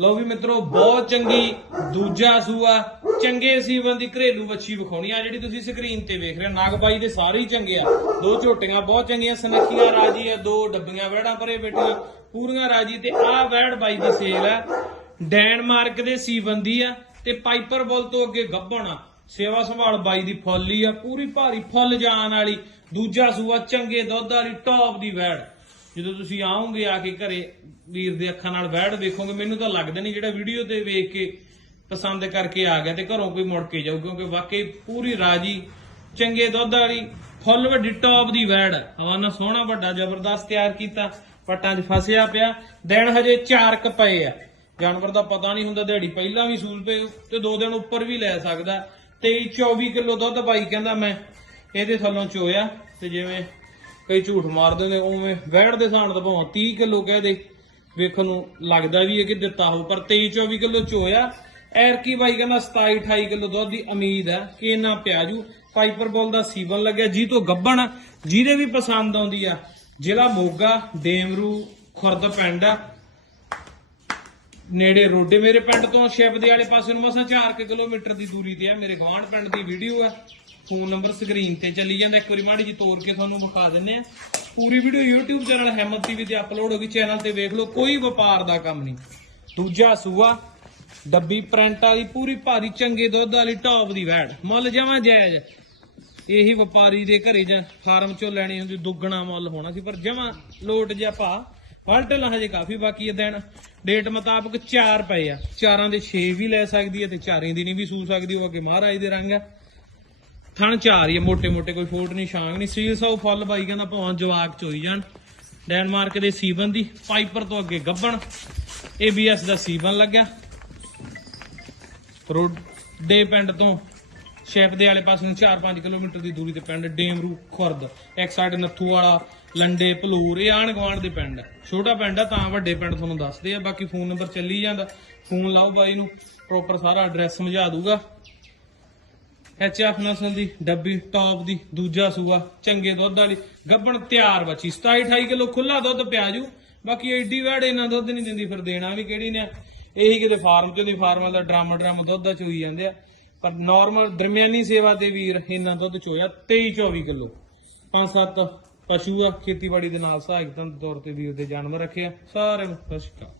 ਲਓ ਵੀ ਮਿੱਤਰੋ, ਬਹੁਤ ਚੰਗੀ ਦੂਜਾ ਸੂਆ, ਚੰਗੇ ਸੀਵਨ ਦੀ ਘਰੇਲੂ ਵੱਛੀ ਵਿਖਾਉਣੀ ਆ, ਜਿਹੜੀ ਤੁਸੀਂ ਸਕਰੀਨ ਤੇ ਵੇਖ ਰਹੇ ਹੋ। ਨਾਗਬਾਈ ਦੇ ਸਾਰੇ ਹੀ ਚੰਗੇ ਆ। ਦੋ ਝੋਟੀਆਂ, ਬਹੁਤ ਚੰਗੀਆਂ, ਸਨੱਖੀਆਂ ਰਾਜੀ ਆ, ਦੋ ਡੱਬੀਆਂ ਵੜਾਂ ਪਰੇ ਬੈਠੀਆਂ ਪੂਰੀਆਂ ਰਾਜੀ ਤੇ ਆਹ ਵੈੜ ਬਾਈ ਦੀ ਸੇਲ ਆ। ਡੈਨਮਾਰਕ ਦੇ ਸੀਵਨ ਦੀ ਆ, ਤੇ ਪਾਈਪਰ ਬੁੱਲ ਤੋਂ ਅੱਗੇ ਗੱਭਣ ਆ। ਸੇਵਾ ਸੰਭਾਲ ਬਾਈ ਦੀ ਫੁੱਲੀ ਆ, ਪੂਰੀ ਭਾਰੀ ਫੁੱਲ ਜਾਣ ਵਾਲੀ। ਦੂਜਾ ਸੂਆ, ਚੰਗੇ ਦੁੱਧ ਵਾਲੀ ਟੌਪ ਦੀ ਵੈੜ ਜਦੋਂ ਤੁਸੀਂ ਆਓਗੇ ਆ ਕੇ ਘਰੇ ਵੀਰ ਦੇ ਅੱਖਾਂ ਨਾਲ ਵੈੜ ਵੇਖੋਗੇ ਮੈਨੂੰ ਤਾਂ ਲੱਗਦਾ ਨਹੀਂ ਜਿਹੜਾ ਵੀਡੀਓ ਤੇ ਵੇਖ ਕੇ ਪਸੰਦ ਕਰਕੇ ਆ ਗਿਆ ਤੇ ਘਰੋਂ ਕੋਈ ਮੁੜ ਕੇ ਜਾਊ, ਕਿਉਂਕਿ ਵਾਕਈ ਪੂਰੀ ਰਾਜੀ, ਚੰਗੇ ਦੁੱਧ ਵਾਲੀ, ਫੁੱਲ ਵੱਡੀ ਟੌਪ ਦੀ ਵੈੜ ਹਵਾਨਾ ਸੋਹਣਾ, ਵੱਡਾ, ਜ਼ਬਰਦਸਤ ਤਿਆਰ ਕੀਤਾ, ਪੱਟਾਂ 'ਚ ਫਸਿਆ ਪਿਆ, ਦਿਨ ਹਜੇ 4 ਕ ਪਏ ਆ। ਜਾਨਵਰ ਦਾ ਪਤਾ ਨਹੀਂ ਹੁੰਦਾ, ਦਿਹਾੜੀ ਪਹਿਲਾਂ ਵੀ ਸੂਲ ਪਏ ਤੇ ਦੋ ਦਿਨ ਉੱਪਰ ਵੀ ਲੈ ਸਕਦਾ। 23 24 ਕਿਲੋ ਦੁੱਧ ਬਾਈ ਕਹਿੰਦਾ ਮੈਂ, ਇਹਦੇ ਥੱਲੋਂ ਚੋਇਆ, ਤੇ ਜਿਵੇਂ ਕਈ ਝੂਠ ਮਾਰਦੇ ਨੇ ਉਵੇਂ ਵਹਿੜ ਦੇ ਸਾਣ ਦਾ ਭਾਵੇਂ 30 ਕਿਲੋ ਕਹਿ ਦੇ। ਵੇਖਣ ਨੂੰ ਲੱਗਦਾ ਵੀ ਹੈ ਕਿ ਦਿੱਤਾ ਹੋ ਪਰ 23 24 ਕਿਲੋ ਚੋਇਆ। ਐਰਕੀ ਬਾਈ ਕਹਿੰਦਾ 27 28 ਕਿਲੋ ਦੁੱਧ ਦੀ ਉਮੀਦ ਹੈ ਕਿ ਇਹਨਾਂ ਪਿਆਜੂ ਪਾਈਪਰ ਬੋਲ ਦਾ ਸੀਵਨ ਲੱਗਿਆ, ਜੀ ਤੋਂ ਗੱਬਣ, ਜਿਹਦੇ ਵੀ ਪਸੰਦ ਆਉਂਦੀ ਆ, ਜ਼ਿਲ੍ਹਾ ਮੋਗਾ ਦੇਮਰੂ ਖੁਰਦ ਪਿੰਡ ਆ। ਨੇੜੇ ਰੋਡੇ ਮੇਰੇ ਪਿੰਡ ਤੋਂ ਸ਼ਿਪ ਦੇ ਵਾਲੇ ਪਾਸੇ ਨੂੰ ਮਸਾਂ 4 ਕਿਲੋਮੀਟਰ ਦੀ ਦੂਰੀ ਤੇ ਆ, ਮੇਰੇ ਗਵਾਂਢ ਪਿੰਡ ਦੀ ਵੀਡੀਓ ਆ। ਫੋਨ ਨੰਬਰ ਸਕਰੀਨ ਤੇ ਚੱਲੀ ਜਾਂਦਾ, ਇੱਕ ਵਾਰੀ ਮਾੜੀ ਜੀ ਤੋੜ ਕੇ ਤੁਹਾਨੂੰ ਵਿਖਾ ਦਿੰਨੇ ਆ। ਪੂਰੀ ਵੀਡੀਓ YouTube ਚੈਨਲ ਹੈਮਤ ਟੀਵੀ ਤੇ ਅਪਲੋਡ ਹੋ ਗਈ ਚੈਨਲ ਤੇ ਵੇਖ ਲਓ, ਕੋਈ ਵਪਾਰ ਦਾ ਕੰਮ ਨਹੀਂ। ਦੂਜਾ ਸੂਆ, ਡੱਬੀ ਪ੍ਰਿੰਟ ਵਾਲੀ, ਪੂਰੀ ਭਾਰੀ ਚੰਗੇ ਦੁੱਧ ਵਾਲੀ ਟੌਪ ਦੀ ਵੈੜ। ਮੁੱਲ ਜਮਾ ਜਾਇਜ਼। ਇਹੀ ਵਪਾਰੀ ਦੇ ਘਰੇ ਜਾਂ ਫਾਰਮ ਚੋਂ ਲੈਣੀ ਹੁੰਦੀ, ਦੁੱਗਣਾ ਮੁੱਲ ਹੋਣਾ ਸੀ, ਪਰ ਜਮਾ ਲੋਟ ਜਿਹਾ ਭਾ ਫਲਟਲ ਹਜੇ ਕਾਫੀ ਬਾਕੀ ਹੈ ਦਿਨ। ਡੇਟ ਮੁਤਾਬਕ 4 ਪਏ ਆ। ਚਾਰਾਂ ਦੇ 6 ਵੀ ਲੈ ਸਕਦੀ ਹੈ ਤੇ ਚਾਰੇ ਦੀ ਨਹੀਂ ਵੀ ਸੂ ਸਕਦੀ, ਉਹ ਅੱਗੇ ਮਹਾਰਾਜ ਦੇ ਰੰਗ ਆ। ਥਣ ਚਾਰ ਹੀ ਮੋਟੇ ਮੋਟੇ ਕੋਈ ਫੋਟ ਨਹੀਂ ਸ਼ਾਂਗ ਨਹੀਂ। ਸੀਲ ਸੌ ਫੁੱਲ ਬਾਈ, ਕਹਿੰਦਾ ਭਾਵਾਂ ਜਵਾਕ ਚੋਈ ਜਾਣ। ਡੈਨਮਾਰਕ ਦੇ ਸੀਬਨ ਦੀ ਪਾਈਪਰ ਤੋਂ ਅੱਗੇ ਗੱਬਣ। ABS ਦਾ ਸੀਬਨ ਲੱਗਿਆ। ਰੋਡ ਦੇ ਪਿੰਡ ਤੋਂ ਸ਼ੈਪ ਦੇ ਵਾਲੇ ਪਾਸੇ ਨੂੰ 4-5 ਕਿਲੋਮੀਟਰ ਦੀ ਦੂਰੀ ਤੇ ਪਿੰਡ ਡੇਮਰੂ ਖੁਰਦ। ਇੱਕ ਸਾਈਡ ਨੱਥੂ ਵਾਲਾ ਲੰਡੇ, ਭਲੂਰ, ਇਹ ਆਣ ਗਵਾਂਡ ਦੇ ਪਿੰਡ। ਆ। ਛੋਟਾ ਪਿੰਡ ਆ, ਤਾਂ ਵੱਡੇ ਪਿੰਡ ਤੁਹਾਨੂੰ ਦੱਸਦੇ ਆ। ਬਾਕੀ ਫੋਨ ਨੰਬਰ ਚੱਲੀ ਜਾਂਦਾ। ਫੋਨ ਲਾਓ ਬਾਈ ਨੂੰ ਪ੍ਰੋਪਰ ਸਾਰਾ ਐਡਰੈਸ ਸਮਝਾ ਦੂਗਾ ਐਚਐਫ ਨਸਲ ਦੀ ਡੱਬੀ ਟੌਪ ਦੀ, ਦੂਜਾ ਸੂਆ, ਚੰਗੇ ਦੁੱਧ ਵਾਲੀ। ਗੱਬਣ ਤਿਆਰ ਬੱਚੀ 27 28 ਕਿਲੋ ਖੁੱਲਾ ਦੁੱਧ ਪਿਆ ਜੂ। ਬਾਕੀ ਐਡੀ ਵੜ ਇਹਨਾਂ ਦੁੱਧ ਨਹੀਂ ਦਿੰਦੀ, ਫਿਰ ਦੇਣਾ ਵੀ ਕਿਹੜੀ ਨੇ ਇਹੀ ਕਿਤੇ ਫਾਰਮ ਚੋਂ ਦੀ ਫਾਰਮਾਂ ਦਾ ਡਰਮ ਡਰਮ ਦੁੱਧ ਦਾ ਚੋਈ ਜਾਂਦੇ ਆ। ਪਰ ਨਾਰਮਲ ਦਰਮਿਆਨੀ ਸੇਵਾ ਦੇ ਵੀਰ ਇਹਨਾਂ ਦੁੱਧ ਚੋਇਆ 23 24 ਕਿਲੋ। ਪੰਜ ਸੱਤ ਪਸ਼ੂ ਆ, ਖੇਤੀਬਾੜੀ ਦੇ ਨਾਲ ਸਹਾਇਕ ਤੌਰ ਤੇ ਵੀਰ ਦੇ ਜਾਨਵਰ ਰੱਖੇ ਆ ਸਾਰੇ ਨੂੰ ਸਤਿ ਸ਼੍ਰੀ ਅਕਾਲ।